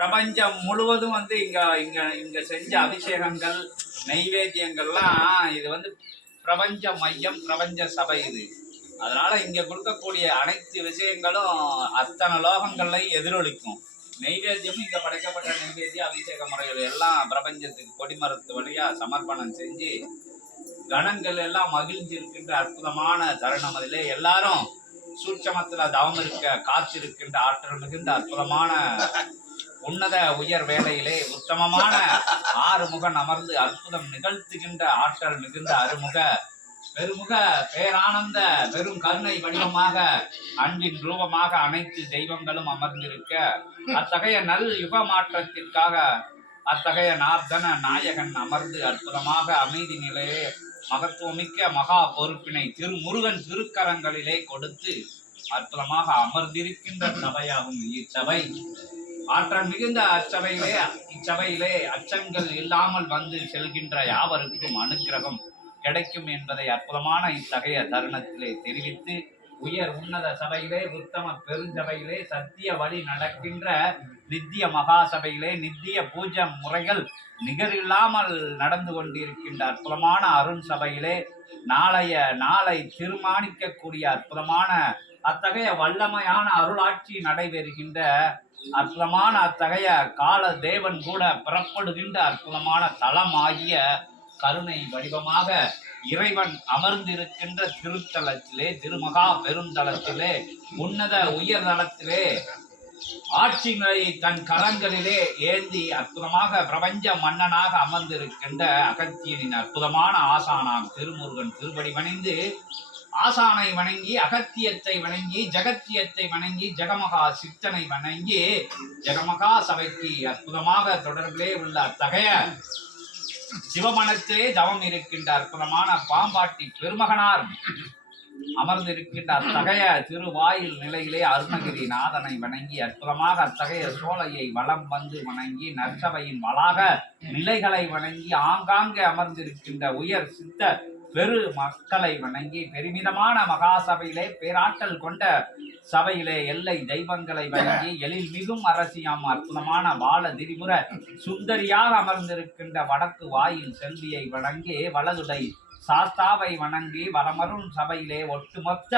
பிரபஞ்சம் முழுவதும் வந்து இங்க இங்க இங்க செஞ்ச அபிஷேகங்கள் நைவேத்தியங்கள்லாம் இது வந்து பிரபஞ்ச மையம் பிரபஞ்ச சபை இது. அதனால இங்க கொடுக்கக்கூடிய அனைத்து விஷயங்களும் அத்தனை லோகங்கள்லையும் எதிரொலிக்கும். நைவேத்தியமும் இங்க படைக்கப்பட்ட நைவேத்திய அபிஷேக முறைகள் எல்லாம் பிரபஞ்சத்துக்கு கொடிமரத்து வழியா சமர்ப்பணம் செஞ்சு கணங்கள் எல்லாம் மகிழ்ச்சி இருக்கின்ற அற்புதமான தருணம் அதிலே எல்லாரும் சூட்சமத்தில் தவம் இருக்க காத்திருக்கின்ற ஆற்றல் மிகுந்த அற்புதமான உன்னத உயர் வேலையிலே உத்தமமான ஆறுமுகன் அமர்ந்து அற்புதம் நிகழ்த்துகின்ற ஆற்றல் மிகுந்த அருமுக. பெருமுக பேரானந்த பெரும் கருணை வடிவமாக அன்பின் ரூபமாக அனைத்து தெய்வங்களும் அமர்ந்திருக்க. அத்தகைய நல் யுக மாற்றத்திற்காக அத்தகைய நார்தன நாயகன் அமர்ந்து அற்புதமாக அமைதி நிலையே மகத்துவமிக்க மகா பொறுப்பினை திருமுருகன் திருக்கரங்களிலே கொடுத்து அற்புதமாக அமர்ந்திருக்கின்ற சபையாகும் இச்சபை. ஆற்றல் மிகுந்த அச்சபையிலே இச்சபையிலே அச்சங்கள் இல்லாமல் வந்து செல்கின்ற யாவருக்கும் அனுக்கிரகம் கிடைக்கும் என்பதை அற்புதமான இத்தகைய தருணத்திலே தெரிவித்து உயர் உன்னத சபையிலே உத்தம பெருஞ்சபையிலே சத்திய வழி நடக்கின்ற நித்திய மகா சபையிலே நித்திய பூஜை முறைகள் நிகரில்லாமல் நடந்து கொண்டிருக்கின்ற அற்புதமான அருண் சபையிலே நாளைய நாளை தீர்மானிக்கக்கூடிய அற்புதமான அத்தகைய வல்லமையான அருளாட்சி நடைபெறுகின்ற அற்புதமான அத்தகைய கால தேவன் கூட புறப்படுகின்ற அற்புதமான தலமாகிய கருணை வடிவமாக இறைவன் அமர்ந்திருக்கின்ற திருத்தலத்திலே திருமகா பெருந்தலத்திலே உன்னத உயர்தலத்திலே ஆட்சி நிலையை தன் கரங்களிலே ஏந்தி அற்புதமாக பிரபஞ்ச மன்னனாக அமர்ந்திருக்கின்ற அகத்தியனின் அற்புதமான ஆசானாம் திருமுருகன் திருப்படி வணிந்து ஆசானை வணங்கி அகத்தியத்தை வணங்கி ஜகத்தியத்தை வணங்கி ஜெகமகா சித்தனை வணங்கி ஜெகமகா சபைக்கு அற்புதமாக தொடர்பிலே உள்ள அத்தகைய சிவமனத்திலே தவம் இருக்கின்ற அற்புதமான பாம்பாட்டி பெருமகனார் அமர்ந்திருக்கின்ற அத்தகைய திருவாயில் நிலையிலே அருணகிரி நாதனை வணங்கி அற்புதமாக அத்தகைய சோலையை வளம் வந்து வணங்கி நற்சபையின் வளாக நிலைகளை வணங்கி ஆங்காங்கே அமர்ந்திருக்கின்ற உயர் சித்த பெரு மக்களை வணங்கி பெருமிதமான மகாசபையிலே பேராற்றல் கொண்ட சபையிலே எல்லை தெய்வங்களை வணங்கி எழில் மிகும் அரசியாம் அற்புதமான பால திரிபுர சுந்தரியாக அமர்ந்திருக்கின்ற வடக்கு வாயில் செல்வியை வணங்கி வலதுடை சாஸ்தாவை வணங்கி வலமரும் சபையிலே ஒட்டுமொத்த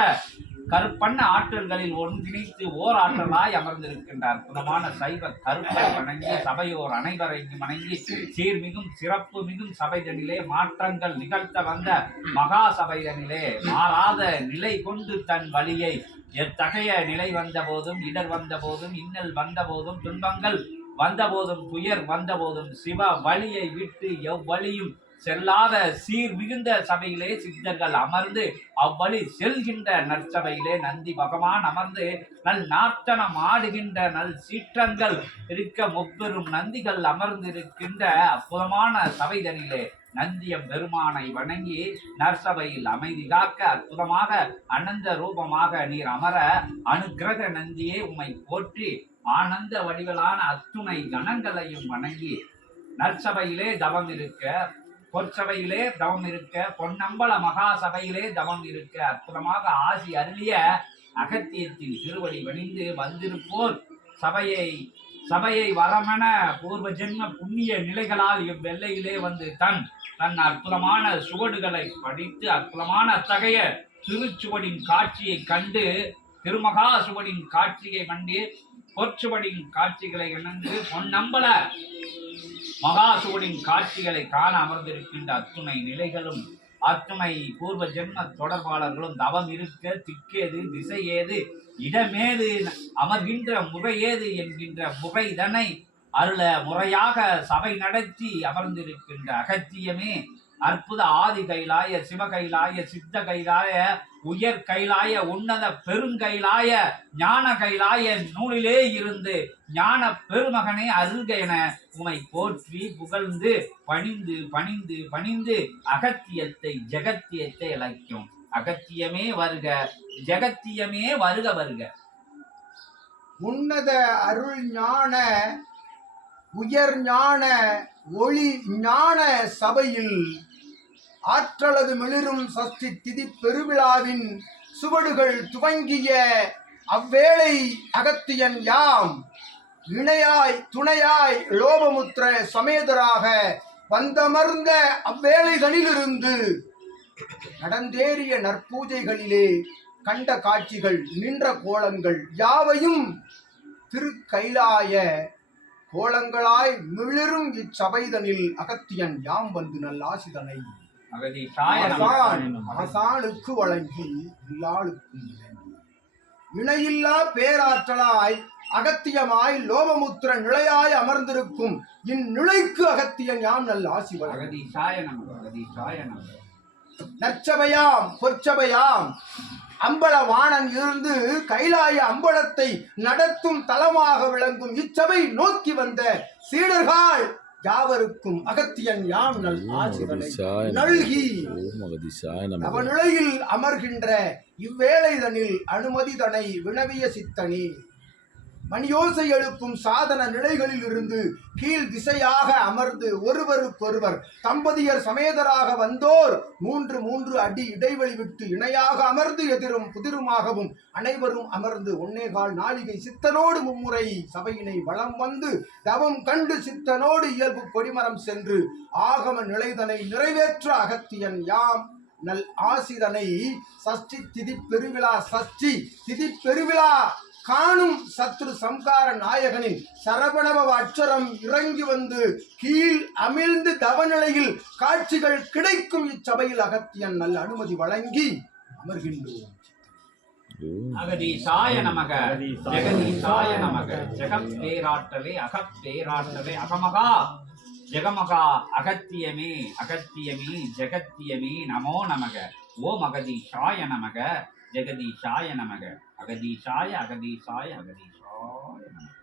கருப்பண்ண ஆற்றல்களில் ஒன்றிணைத்து ஓர் ஆற்றலாய் அமர்ந்திருக்கின்றார். புதமான சைவ கருப்பை வணங்கி சபையோர் அனைவரையும் வணங்கி சீர்மிகும் சிறப்பு மிகும் சபைதனிலே மாற்றங்கள் நிகழ்த்த வந்த மகா சபைதனிலே மாறாத நிலை கொண்டு தன் வழியை எத்தகைய நிலை வந்த போதும் இடர் வந்த போதும் இன்னல் வந்த போதும் துன்பங்கள் வந்தபோதும் துயர் வந்தபோதும் சிவ வழியை விட்டு எவ்வழியும் செல்லாத சீர் மிகுந்த சபையிலே சித்தர்கள் அமர்ந்து அவ்வழி செல்கின்ற நற்சபையிலே நந்தி பகவான் அமர்ந்து நல் நாட்டனம் ஆடுகின்ற நல் சீற்றங்கள் இருக்க முப்பெரும் நந்திகள் அமர்ந்திருக்கின்ற அற்புதமான சபைதனிலே நந்தியம் பெருமானை வணங்கி நற்சபையில் அமைதி காக்க அற்புதமாக அனந்த ரூபமாக நீர் அமர அனுக்கிரக நந்தியே உம்மை போற்றி ஆனந்த வடிவலான அத்துணை கணங்களையும் வணங்கி நற்சபையிலே தவம் இருக்க பொற்சபையிலே தவம் இருக்க பொன்னம்பல மகா சபையிலே தவம் இருக்க அற்புதமாக ஆசி அருளிய அகத்தியத்தின் திருவடி வணிந்து வந்திருப்போர். சபையை சபையை வரமென பூர்வ ஜென்ம புண்ணிய நிலைகளால் இவ்வெல்லையிலே வந்து தன் தன் அற்புதமான சுவடுகளை படித்து அற்புதமான அத்தகைய திருச்சுவடின் காட்சியை கண்டு திருமகா சுவடின் காட்சியை கண்டு பொற்சுவடின் காட்சிகளை இணந்து பொன்னம்பல மகாசுவனின் காட்சிகளை காண அமர்ந்திருக்கின்ற அத்துணை நிலைகளும் அத்துணை பூர்வ ஜென்ம தொடர்பாளர்களும் தவம் இருக்க திக்கேது திசை ஏது இடமேது அமர்கின்ற முறையேது என்கின்ற முறைதனை அருள முறையாக சபை நடத்தி அமர்ந்திருக்கின்ற அகத்தியமே அற்புத ஆதி கைலாய சிவ கைலாய சித்த கைலாய உயர் கைலாய உன்னத பெருங்கைலாய ஞான கைலாய நூலிலே இருந்து ஞான பெருமகனே அருக என உமை போற்றி புகழ்ந்து பணிந்து பணிந்து பணிந்து அகத்தியத்தை ஜெகத்தியத்தை இழைக்கும் அகத்தியமே வருக ஜெகத்தியமே வருக வருக. உன்னத அருள் ஞான உயர் ஞான ஒளி ஞான சபையில் ஆற்றலது மிளிரும் சஷ்டி திதி பெருவிழாவின் சுவடுகள் துவங்கிய அவ்வேளை அகத்தியன் யாம்? இணையாய் துணையாய் லோபமுத்திர சமேதராக வந்தமர்ந்த அவ்வேளைகளிலிருந்து நடந்தேறிய நற்பூஜைகளிலே கண்ட காட்சிகள் நின்ற கோலங்கள் யாவையும் திருக்கைலாய கோலங்களாய் மிளிரும் இச்சபைதனில் அகத்தியன் யாம் வந்து நல்லாசிதனை. ஆசானுக்கு வழங்கி இல்லாளுக்கும் இணையில்லா பேராற்றலாய் அகத்தியமாய் லோபமுத்திர நிலையாய் அமர்ந்திருக்கும் இந்நிலைக்கு அகத்தியன் யாம் நல்ல ஆசி நற்சபையாம் பொற்சபையாம். அம்பல வாணன் இருந்து கைலாய அம்பலத்தை நடத்தும் தலமாக விளங்கும் இச்சபை நோக்கி வந்த சீடர்கள் யாவருக்கும் அகத்தியன் யாம் நல் ஆசிகளை நல்கி. அவநிலையில் அமர்கின்ற இவ்வேளைதனில் அனுமதி தனை வினவிய சித்தனி. மணியோசை எழுப்பும் சாதன நிலைகளில் இருந்து கீழ் திசையாக அமர்ந்து ஒருவருக்கொருவர் தம்பதியர் சமேதராக வந்தோர் மூன்று மூன்று அடி இடைவெளி விட்டு இணையாக அமர்ந்து எதிரும் புதிருமாகவும் அனைவரும் அமர்ந்து ஒன்னேகால் நாளிகை சித்தனோடு மும்முறை சபையினை வலம் வந்து தவம் கண்டு சித்தனோடு இயல்பு கொடிமரம் சென்று ஆகம நிலைதனை நிறைவேற்ற அகத்தியன் யாம். நல் ஆசிதனை சஷ்டி திதி பெருவிழா சஷ்டி திதி பெருவிழா காணும் சத்ரு சம்கார நாயகனின் சரபணப அச்சரம் இறங்கி வந்து கீழ் அமிழ்ந்து தவநிலையில் காட்சிகள் கிடைக்கும் இச்சபையில் அகத்தியன் நல்ல அனுமதி வழங்கி அமர்கின்றோம். அகதீசாய நமக ஜெகதீசாய நமக ஜெகம் பேராற்றலே அகப் பேராற்றலே அகமகா ஜெகமகா அகத்தியமே அகத்தியமே ஜெகத்தியமே நமோ நமக ஓம் அகதீசாய நமக. ஜெகதீஷாய நமக. அகதீஷாய அகதீஷாய அகதீஷாய நமக.